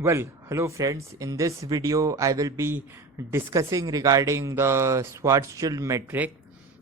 Well, hello friends. In this video, I will be discussing regarding the Schwarzschild metric.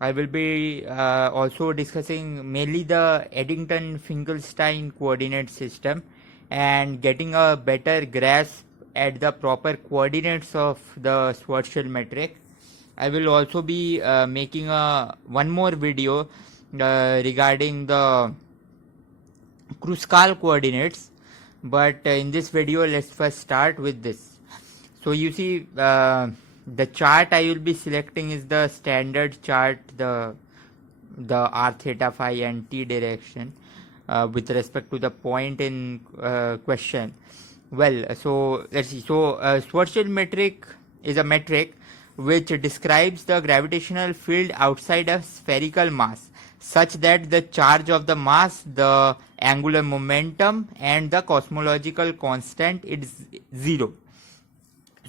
I will be also discussing mainly the Eddington-Finkelstein coordinate system and getting a better grasp at the proper coordinates of the Schwarzschild metric. I will also be making one more video regarding the Kruskal coordinates, but in this video let's first start with this. So you see the chart I will be selecting is the standard chart, the r theta phi and t direction with respect to the point in question. Well, so let's see. So Schwarzschild metric is a metric which describes the gravitational field outside a spherical mass such that the charge of the mass, the angular momentum and the cosmological constant is zero.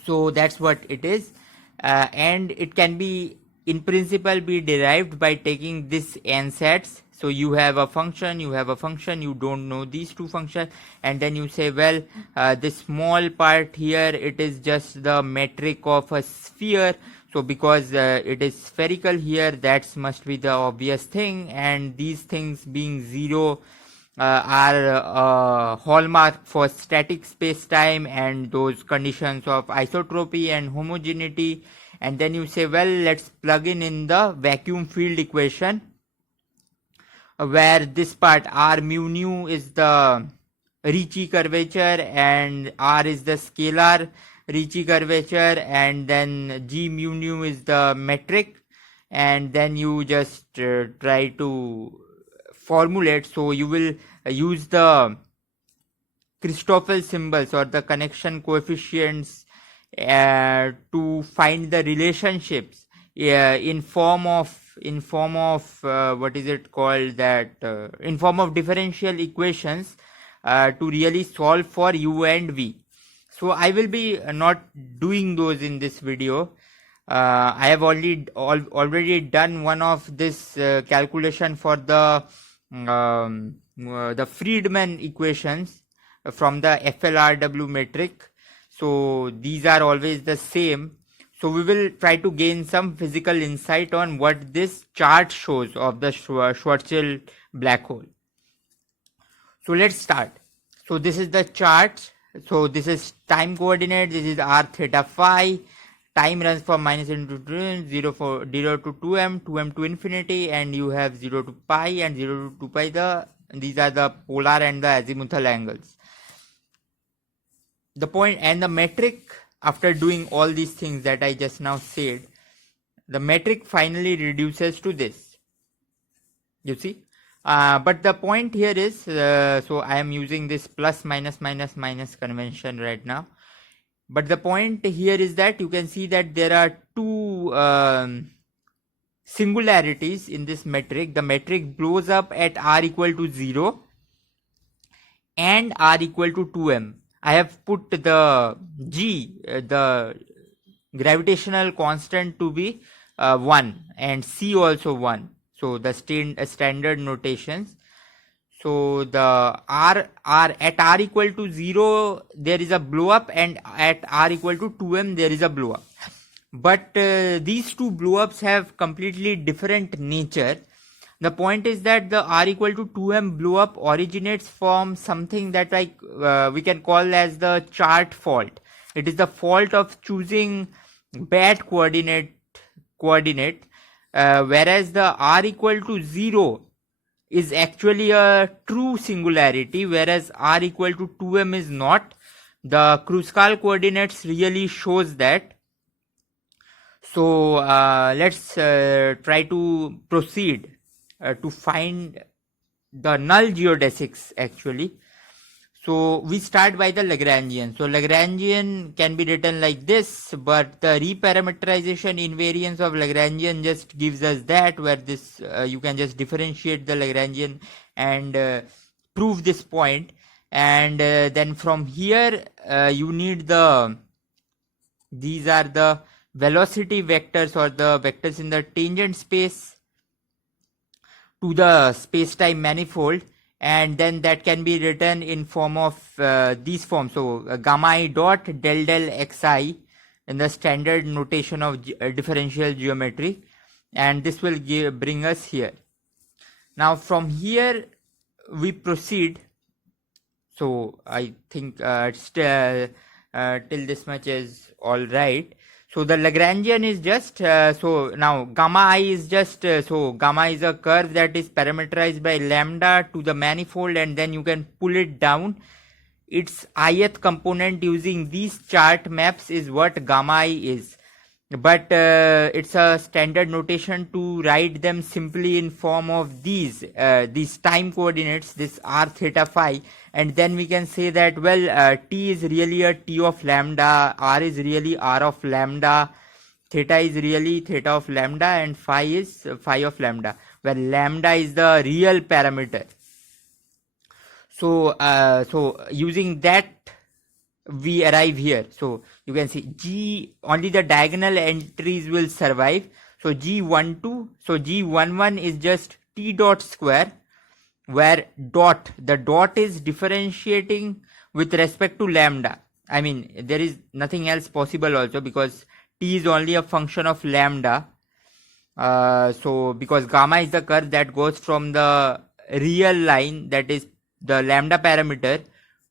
So that's what it is, and it can be in principle be derived by taking this ansatz. So you have a function, you don't know these two functions, and then you say, well, this small part here, it is just the metric of a sphere. So because it is spherical here, that must be the obvious thing, and these things being zero are hallmark for static space-time and those conditions of isotropy and homogeneity. And then you say, well, let's plug in the vacuum field equation, where this part r mu nu is the Ricci curvature and r is the scalar Ricci curvature, and then g mu nu is the metric, and then you just try to formulate. So you will use the Christoffel symbols or the connection coefficients to find the relationships in form of what is it called, that in form of differential equations to really solve for u and v. So I will be not doing those in this video. I have already done one of this calculation for the Friedmann equations from the FLRW metric. So these are always the same. So we will try to gain some physical insight on what this chart shows of the Schwarzschild black hole. So let's start. So this is the chart. So this is time coordinate. This is r theta phi. Time runs from minus into 0 to 2m, 2m to infinity, and you have 0 to pi and 0 to 2 pi. These are the polar and the azimuthal angles. The point and the metric, after doing all these things that I just now said, the metric finally reduces to this. You see? But the point here is, so I am using this plus minus minus minus convention right now. But the point here is that you can see that there are two singularities in this metric. The metric blows up at r equal to 0 and r equal to 2m. I have put the g, the gravitational constant, to be 1 and c also 1. So the standard notations. So the r at r equal to 0 there is a blow up, and at r equal to 2m there is a blow up. But these two blow ups have completely different nature. The point is that the r equal to 2m blow up originates from something that we can call as the chart fault. It is the fault of choosing bad coordinate, whereas the r equal to 0 is actually a true singularity, whereas r equal to 2m is not. The Kruskal coordinates really shows that. So let's try to proceed to find the null geodesics actually. So we start by the Lagrangian. So Lagrangian can be written like this, but the reparameterization invariance of Lagrangian just gives us that, where this you can just differentiate the Lagrangian and prove this point. And then from here you need these are the velocity vectors or the vectors in the tangent space to the space-time manifold, and then that can be written in form of these forms. So gamma I dot del del xi in the standard notation of differential geometry, and this will bring us here. Now from here we proceed. So I think till this much is all right. So the Lagrangian is just, so now gamma I is just, so gamma is a curve that is parameterized by lambda to the manifold, and then you can pull it down. Its ith component using these chart maps is what gamma I is. But it's a standard notation to write them simply in form of these time coordinates, this r theta phi, and then we can say that, well, t is really a t of lambda, r is really r of lambda, theta is really theta of lambda, and phi is phi of lambda, where lambda is the real parameter. So so using that we arrive here. So you can see G, only the diagonal entries will survive. So G12, so G11 is just T dot square, where the dot is differentiating with respect to lambda. I mean, there is nothing else possible also, because T is only a function of lambda. So because gamma is the curve that goes from the real line, that is the lambda parameter,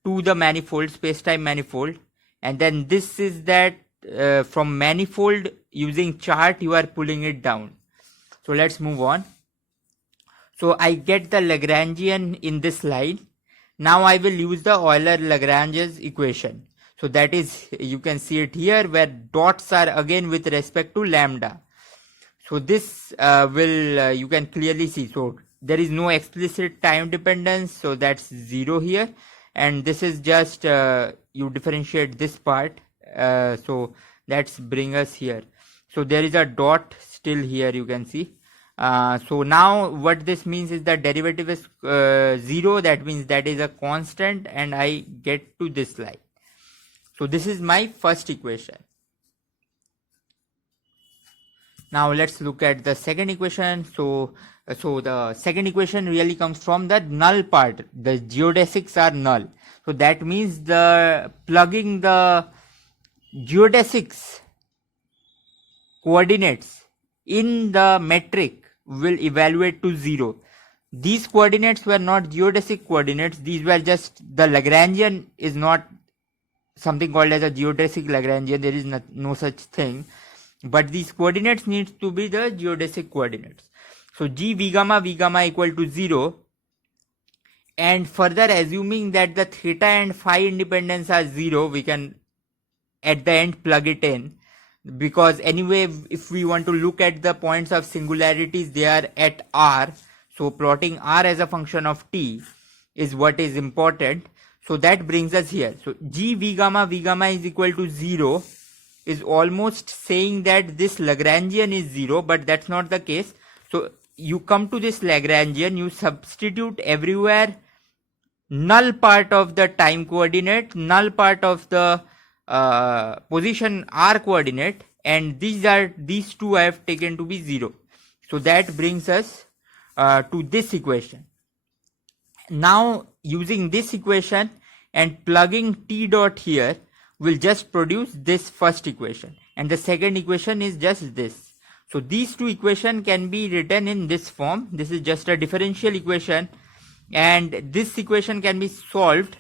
to the manifold, space-time manifold, and then this is that from manifold using chart you are pulling it down. So let's move on. So I get the Lagrangian in this line. Now I will use the Euler-Lagrange's equation. So that is, you can see it here, where dots are again with respect to lambda. So this you can clearly see. So there is no explicit time dependence, so that's 0 here. And this is just you differentiate this part, so that's bring us here. So there is a dot still here, you can see. So now what this means is that derivative is 0, that means that is a constant, and I get to this line. So this is my first equation. Now let's look at the second equation. So the second equation really comes from the null part. The geodesics are null. So that means the plugging the geodesics coordinates in the metric will evaluate to 0. These coordinates were not geodesic coordinates. These were just, the Lagrangian is not something called as a geodesic Lagrangian. There is no such thing. But these coordinates needs to be the geodesic coordinates. So G V gamma equal to 0, and further assuming that the theta and phi independence are 0, we can at the end plug it in, because anyway if we want to look at the points of singularities, they are at R. So plotting R as a function of t is what is important. So that brings us here. So G V gamma is equal to 0 is almost saying that this Lagrangian is 0, but that's not the case. So you come to this Lagrangian, you substitute everywhere null part of the time coordinate, null part of the position r coordinate, and these two I have taken to be 0. So that brings us to this equation. Now using this equation and plugging t dot here will just produce this first equation, and the second equation is just this. So these two equations can be written in this form. This is just a differential equation, and this equation can be solved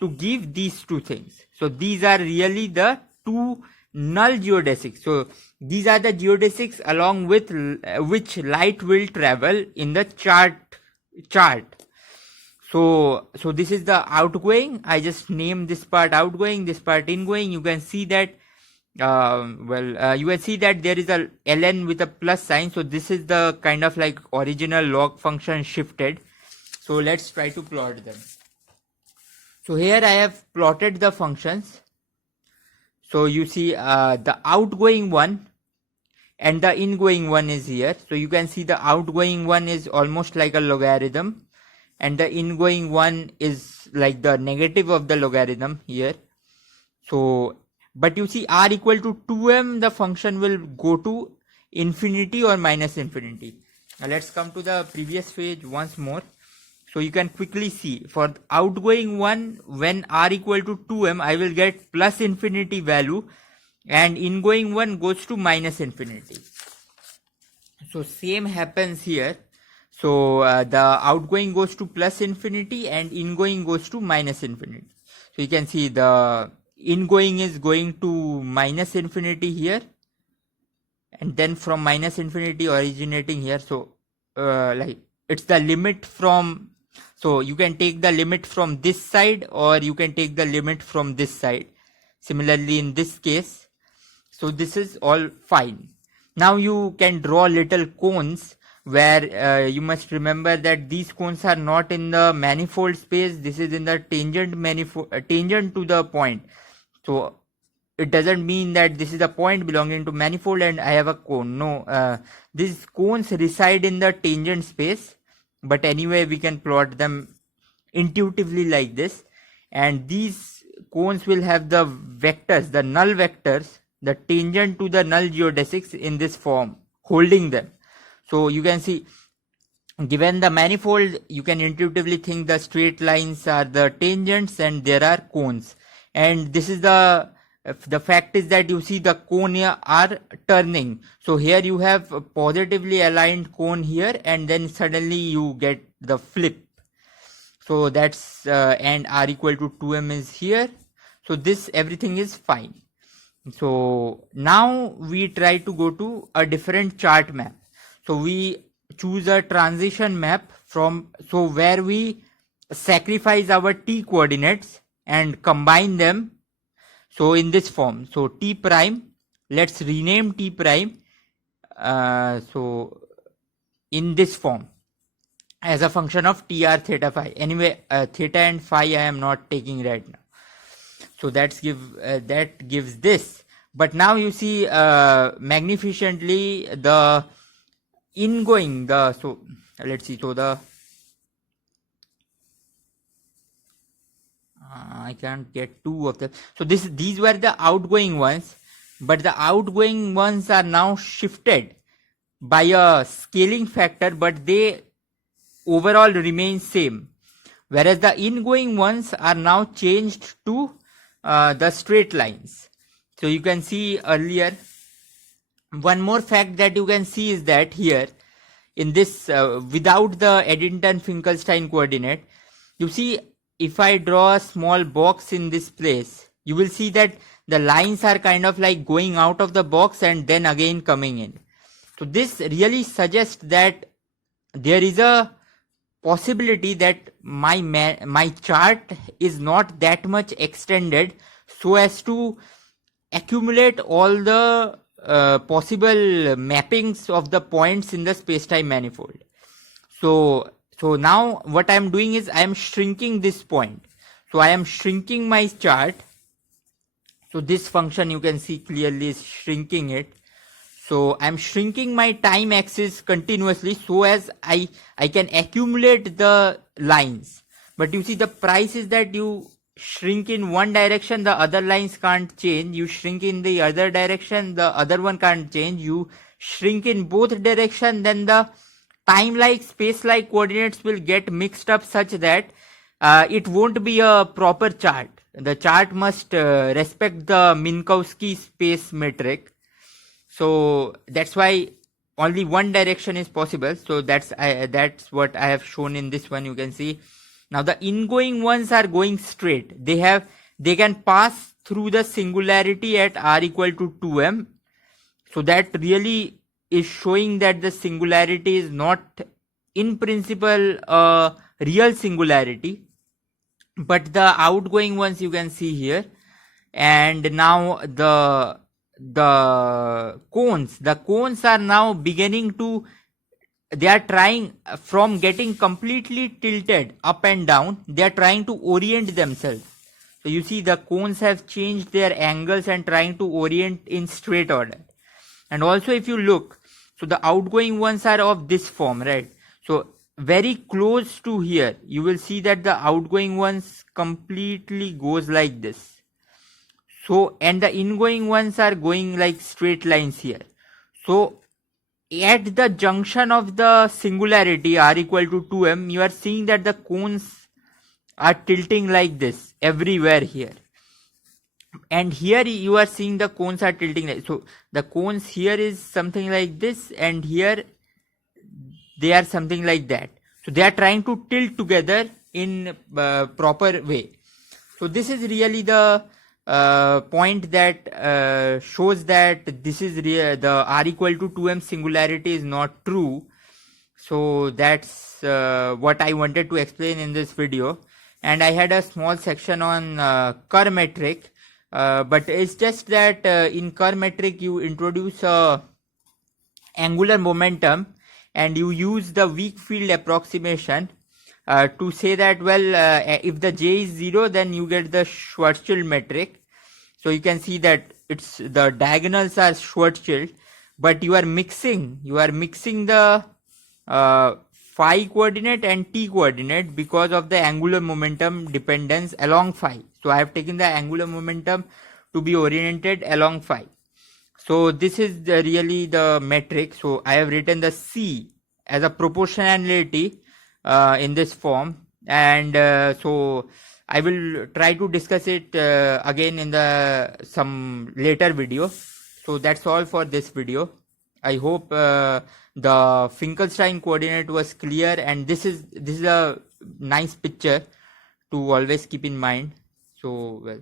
to give these two things. So these are really the two null geodesics. So these are the geodesics along with which light will travel in the chart. So this is the outgoing. I just named this part outgoing, this part ingoing. You can see that you can see that there is a ln with a plus sign. So this is the kind of like original log function shifted. So let's try to plot them. So here I have plotted the functions. So you see the outgoing one and the ingoing one is here. So you can see the outgoing one is almost like a logarithm, and the ingoing one is like the negative of the logarithm here. So but you see r equal to 2m, the function will go to infinity or minus infinity. Now let's come to the previous page once more. So you can quickly see for outgoing one, when r equal to 2m, I will get plus infinity value, and ingoing one goes to minus infinity. So same happens here. So the outgoing goes to plus infinity and ingoing goes to minus infinity. So you can see the ingoing is going to minus infinity here, and then from minus infinity originating here. So like it's the limit from, so you can take the limit from this side or you can take the limit from this side. Similarly in this case, so this is all fine. Now you can draw little cones where you must remember that these cones are not in the manifold space. This is in the tangent manifold, tangent to the point. So it doesn't mean that this is a point belonging to manifold and I have a cone. No, these cones reside in the tangent space. But anyway, we can plot them intuitively like this. And these cones will have the vectors, the null vectors, the tangent to the null geodesics in this form, holding them. So you can see, given the manifold, you can intuitively think the straight lines are the tangents and there are cones. And this is the fact is that you see the cone here are turning. So here you have a positively aligned cone here, and then suddenly you get the flip. So that's and r equal to 2m is here. So this everything is fine. So now we try to go to a different chart map. So we choose a transition map from, so where we sacrifice our t coordinates and combine them. So in this form, so t prime, let's rename t prime. So in this form as a function of tr theta phi. Anyway, theta and phi I am not taking right now. So that gives this. But now you see magnificently the ingoing, so let's see. So the I can't get two of them. So these were the outgoing ones, but the outgoing ones are now shifted by a scaling factor, but they overall remain same. Whereas the ingoing ones are now changed to the straight lines. So you can see earlier, one more fact that you can see is that here in this without the Eddington-Finkelstein coordinate, you see if I draw a small box in this place, you will see that the lines are kind of like going out of the box and then again coming in. So this really suggests that there is a possibility that my chart is not that much extended so as to accumulate all the possible mappings of the points in the space-time manifold. So now what I am doing is I am shrinking this point. So I am shrinking my chart. So this function you can see clearly is shrinking it. So I am shrinking my time axis continuously so as I can accumulate the lines. But you see the price is that you shrink in one direction, the other lines can't change. You shrink in the other direction, the other one can't change. You shrink in both direction, then the time-like, space-like coordinates will get mixed up such that it won't be a proper chart. The chart must respect the Minkowski space metric. So that's why only one direction is possible. So that's what I have shown in this one. You can see now the ingoing ones are going straight. They can pass through the singularity at r equal to 2m. So that really is showing that the singularity is not in principle a real singularity, but the outgoing ones you can see here. And now the cones are now beginning to, they are trying, from getting completely tilted up and down, they are trying to orient themselves. So you see the cones have changed their angles and trying to orient in straight order. And also if you look, so the outgoing ones are of this form, right? So very close to here, you will see that the outgoing ones completely goes like this. So, and the ingoing ones are going like straight lines here. So at the junction of the singularity r equal to 2m, you are seeing that the cones are tilting like this everywhere here. And here you are seeing the cones are tilting like so. The cones here is something like this, and here they are something like that. So they are trying to tilt together in proper way. So this is really the point that shows that this is the r equal to 2m singularity is not true. So that's what I wanted to explain in this video. And I had a small section on Kerr metric, but it's just that in Kerr metric you introduce angular momentum and you use the weak field approximation to say that, well, if the j is 0, then you get the Schwarzschild metric. So you can see that it's the diagonals are Schwarzschild, but you are mixing the phi coordinate and t coordinate because of the angular momentum dependence along phi. So I have taken the angular momentum to be oriented along phi. So this is really the metric. So I have written the C as a proportionality in this form, and so I will try to discuss it again in some later video. So that's all for this video. I hope the Finkelstein coordinate was clear, and this is a nice picture to always keep in mind. So well.